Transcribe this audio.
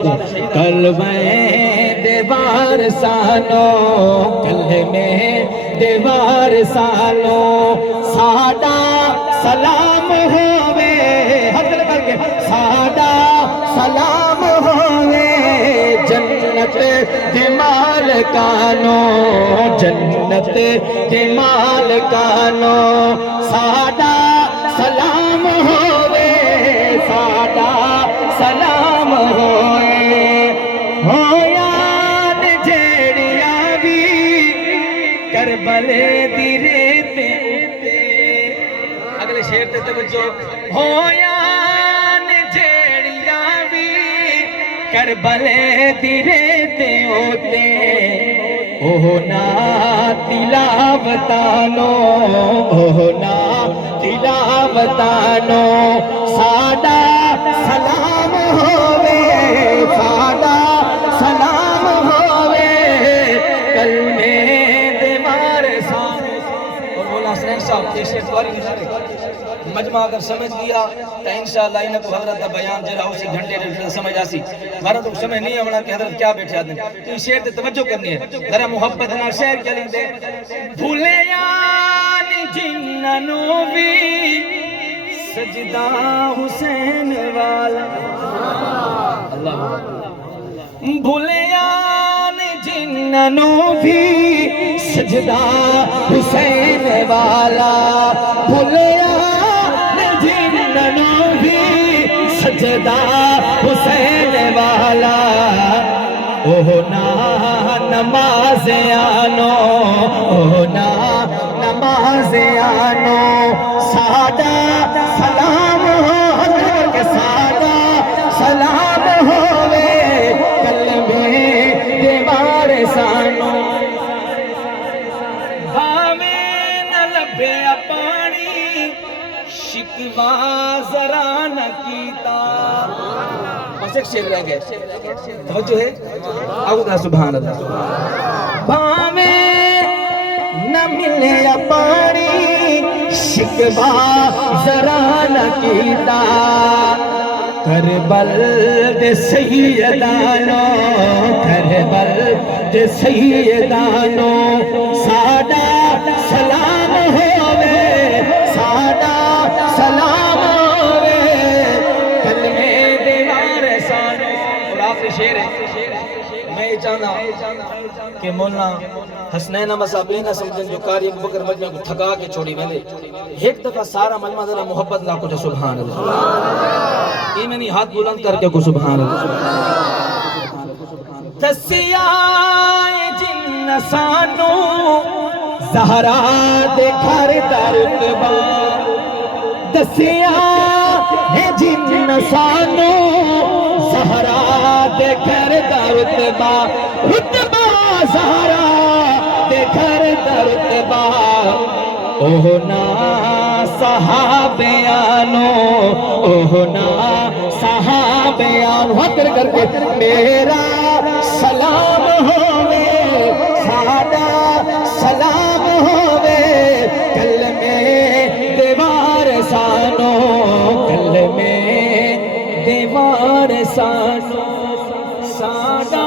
کلمہ دیوار سانو کلمہ دیوار سانو ساڈا سلام ہووے حضر کر کے ساڈا سلام ہووے جنت دے مالکانو جنت دے مالکانو ساڈا سلام ہووے ساڈا سلام ہووے ہویان جیڑیاں بھی کربلے دی ریت تے اگلے شعر تے توجہ ہویان جیڑیاں بھی کربلے دی ریت ہوتے اوہنا تلاوتانو اوہنا تلاوتانو ساڈا سلام ہووے ساڈا سلام ہووے کلمے دیوار سانو اور مولا حسنین صاحب یہ شعر دواری نہیں مجمع اگر سمجھ گیا تو انشاءاللہ انہیں کو حضرت کا بیان جڑا اسی گھنٹے نے سمجھ آسی ورنہ تو سمجھ نہیں آونا کہ حضرت کیا بیٹھے آدھیں تو اس شعر تے توجہ کرنی ہے ذرا محبت نہ شعر کیا لیں دے بھولے یعنی جننوں بھی سجدہ حسین والا اللہ بھولے یعنی جننوں بھی سجدہ حسین والا بھولے سجدہ حسین والا اوہنا نماز آنو اوہنا نماز آنو ساڈا سلام ہو کے ساڈا سلام ہووے کلمے دیوار سانو بھاویں نہ لبے پانی شکوا ذرا نہ کیتا بس ایک شعر رہ گئے توجہ ہے اعوذ سبحان اللہ بھاویں نہ ملے پانی شکوا ذرا نہ کیتا کربل دے سیدانو کربل دے سیدانو ساڈا سلام ہووے ساڈا سلام ہووے کلمے دیوار سانو اور آخری شعر ہے میں یہ چاہنا کہ مولانا حسنین مصابین نہ سمجھن جو قاری ابو بکر مجمع کو تھکا کے چھوڑی ویندے ایک دفعہ سارا مجمع ذرا محبت لا کو سبحان اللہ ایمنی ہاتھ بلند کر کے کو سبحان اللہ دسیا جن سانو زہرا دے گھر دا رتبہ دسیا جن سانو زہرا دے گھر دا رتبہ رتبہ زہرا دے گھر دا رتبہ اوہنا صحابیانو اوہنا صحابیانو حق کر کے میرا سلام ہووے ساڈا سلام ہووے کلمے دیوار سانو کلمے دیوار سانو ساڈا